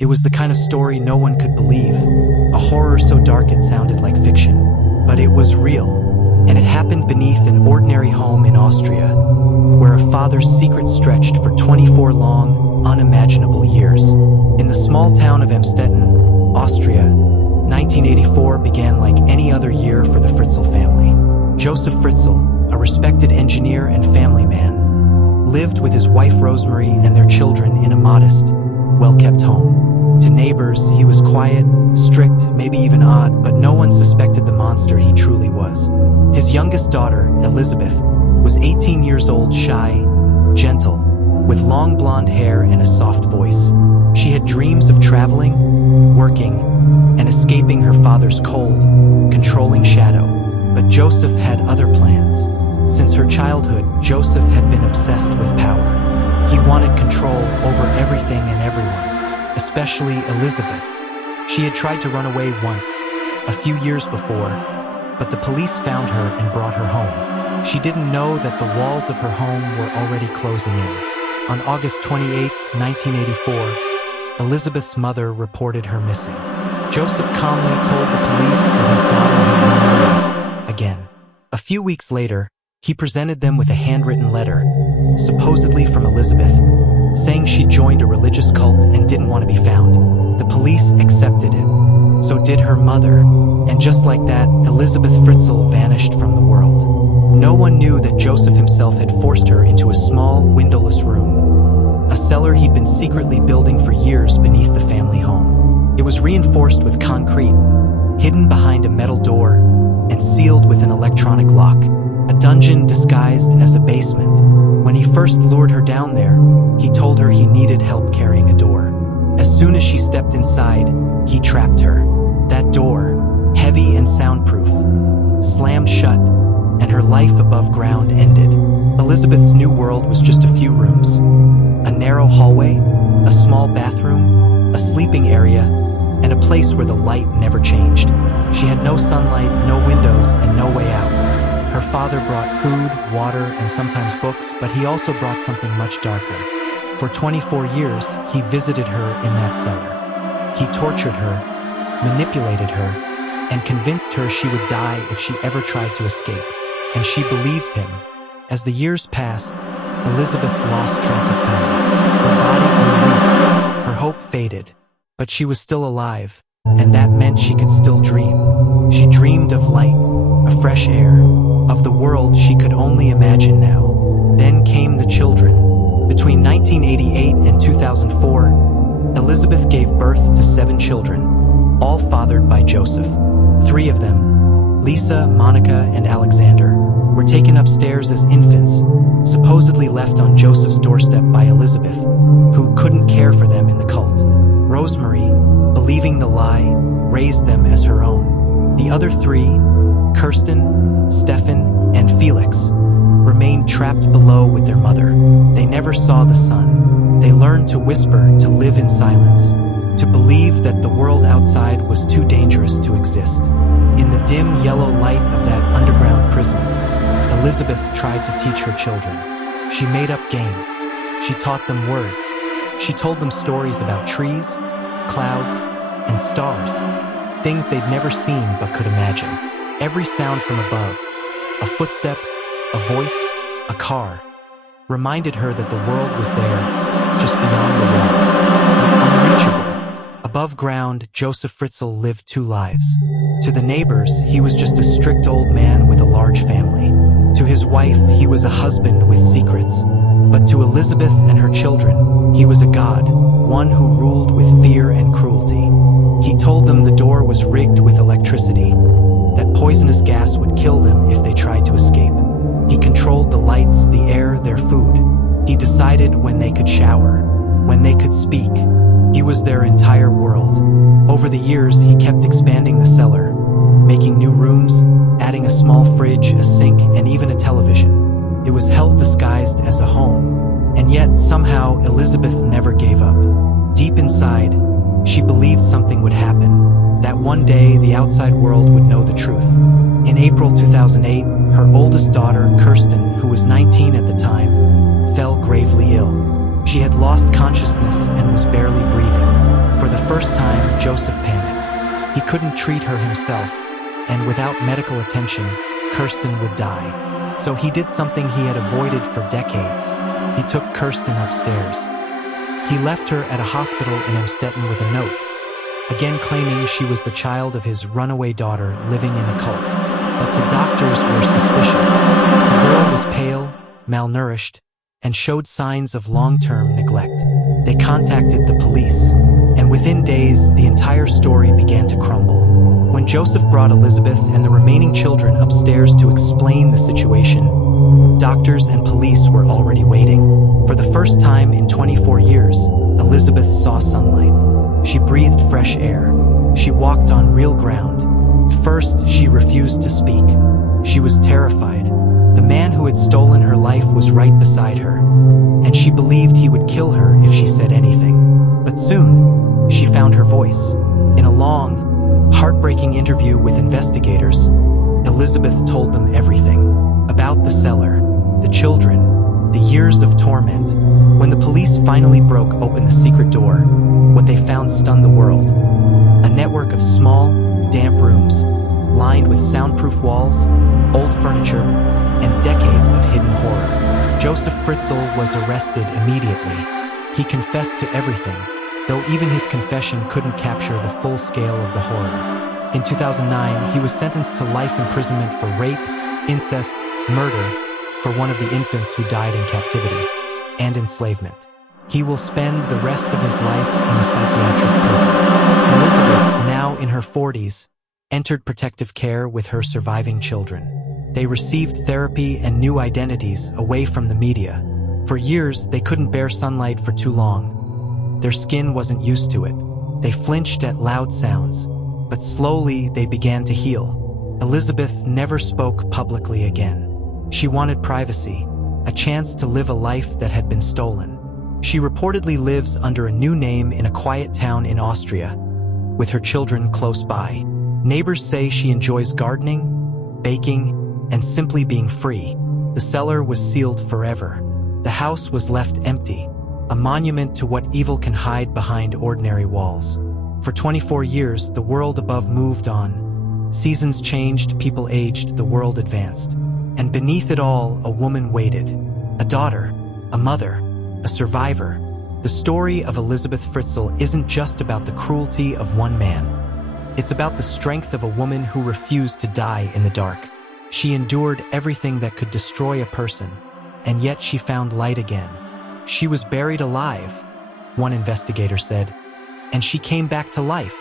It was the kind of story no one could believe, a horror so dark it sounded like fiction. But it was real, and it happened beneath an ordinary home in Austria, where a father's secret stretched for 24 long, unimaginable years. In the small town of Emstetten, Austria, 1984 began like any other year for the Fritzl family. Joseph Fritzl, a respected engineer and family man, lived with his wife Rosemary and their children in a modest, well-kept home. To neighbors, he was quiet, strict, maybe even odd, but no one suspected the monster he truly was. His youngest daughter, Elizabeth, was 18 years old, shy, gentle, with long blonde hair and a soft voice. She had dreams of traveling, working, and escaping her father's cold, controlling shadow. But Joseph had other plans. Since her childhood, Joseph had been obsessed with power. He wanted control over everything and everyone, especially Elizabeth. She had tried to run away once, a few years before, but the police found her and brought her home. She didn't know that the walls of her home were already closing in. On August 28, 1984, Elizabeth's mother reported her missing. Joseph calmly told the police that his daughter had run away again. A few weeks later, he presented them with a handwritten letter, supposedly from Elizabeth, saying she joined a religious cult and didn't want to be found. The police accepted it. So did her mother, and just like that, Elizabeth Fritzl vanished from the world. No one knew that Joseph himself had forced her into a small, windowless room, a cellar he'd been secretly building for years beneath the family home. It was reinforced with concrete, hidden behind a metal door, and sealed with an electronic lock. A dungeon disguised as a basement. When he first lured her down there, he told her he needed help carrying a door. As soon as she stepped inside, he trapped her. That door, heavy and soundproof, slammed shut, and her life above ground ended. Elizabeth's new world was just a few rooms. A narrow hallway, a small bathroom, a sleeping area, and a place where the light never changed. She had no sunlight, no windows, and no way out. Her father brought food, water, and sometimes books, but he also brought something much darker. For 24 years, he visited her in that cellar. He tortured her, manipulated her, and convinced her she would die if she ever tried to escape. And she believed him. As the years passed, Elizabeth lost track of time. Her body grew weak, her hope faded, but she was still alive, and that meant she could still dream. She dreamed of light, of fresh air, of the world she could only imagine now. Then came the children. Between 1988 and 2004, Elizabeth gave birth to 7 children, all fathered by Joseph. 3 of them, Lisa, Monica, and Alexander, were taken upstairs as infants, supposedly left on Joseph's doorstep by Elizabeth, who couldn't care for them in the cult. Rosemary, believing the lie, raised them as her own. The other 3, Kirsten, Stefan, and Felix, remained trapped below with their mother. They never saw the sun. They learned to whisper, to live in silence, to believe that the world outside was too dangerous to exist. In the dim yellow light of that underground prison, Elizabeth tried to teach her children. She made up games. She taught them words. She told them stories about trees, clouds, and stars, things they'd never seen but could imagine. Every sound from above, a footstep, a voice, a car, reminded her that the world was there, just beyond the walls, but unreachable. Above ground, Joseph Fritzl lived 2 lives. To the neighbors, he was just a strict old man with a large family. To his wife, he was a husband with secrets. But to Elizabeth and her children, he was a god, one who ruled with fear and cruelty. He told them the door was rigged with electricity, that poisonous gas would kill them if they tried to escape. He controlled the lights, the air, their food. He decided when they could shower, when they could speak. He was their entire world. Over the years, he kept expanding the cellar, making new rooms, adding a small fridge, a sink, and even a television. It was held disguised as a home, and yet somehow Elizabeth never gave up. Deep inside, she believed something would happen, that one day the outside world would know the truth. In April 2008, her oldest daughter, Kirsten, who was 19 at the time, fell gravely ill. She had lost consciousness and was barely breathing. For first time, Joseph panicked. He couldn't treat her himself, and without medical attention, Kirsten would die. So he did something he had avoided for decades. He took Kirsten upstairs. He left her at a hospital in Amstetten with a note, again claiming she was the child of his runaway daughter living in a cult. But the doctors were suspicious. The girl was pale, malnourished, and showed signs of long-term neglect. They contacted the police, and within days, the entire story began to crumble. When Joseph brought Elizabeth and the remaining children upstairs to explain the situation, doctors and police were already waiting. For the first time in 24 years, Elizabeth saw sunlight. She breathed fresh air. She walked on real ground. At first, she refused to speak. She was terrified. The man who had stolen her life was right beside her, and she believed he would kill her if she said anything. But soon, she found her voice. In a long, heartbreaking interview with investigators, Elizabeth told them everything. About the cellar, the children, the years of torment. When the police finally broke open the secret door, what they found stunned the world. A network of small, damp rooms, lined with soundproof walls, old furniture, and decades of hidden horror. Joseph Fritzl was arrested immediately. He confessed to everything, though even his confession couldn't capture the full scale of the horror. In 2009, he was sentenced to life imprisonment for rape, incest, murder, for one of the infants who died in captivity, and enslavement. He will spend the rest of his life in a psychiatric prison. Elizabeth, now in her 40s, entered protective care with her surviving children. They received therapy and new identities away from the media. For years, they couldn't bear sunlight for too long. Their skin wasn't used to it. They flinched at loud sounds, but slowly they began to heal. Elizabeth never spoke publicly again. She wanted privacy, a chance to live a life that had been stolen. She reportedly lives under a new name in a quiet town in Austria, with her children close by. Neighbors say she enjoys gardening, baking, and simply being free. The cellar was sealed forever. The house was left empty, a monument to what evil can hide behind ordinary walls. For 24 years, the world above moved on. Seasons changed, people aged, the world advanced. And beneath it all, a woman waited. A daughter, a mother, a survivor. The story of Elizabeth Fritzl isn't just about the cruelty of one man. It's about the strength of a woman who refused to die in the dark. She endured everything that could destroy a person, and yet she found light again. She was buried alive, one investigator said, and she came back to life.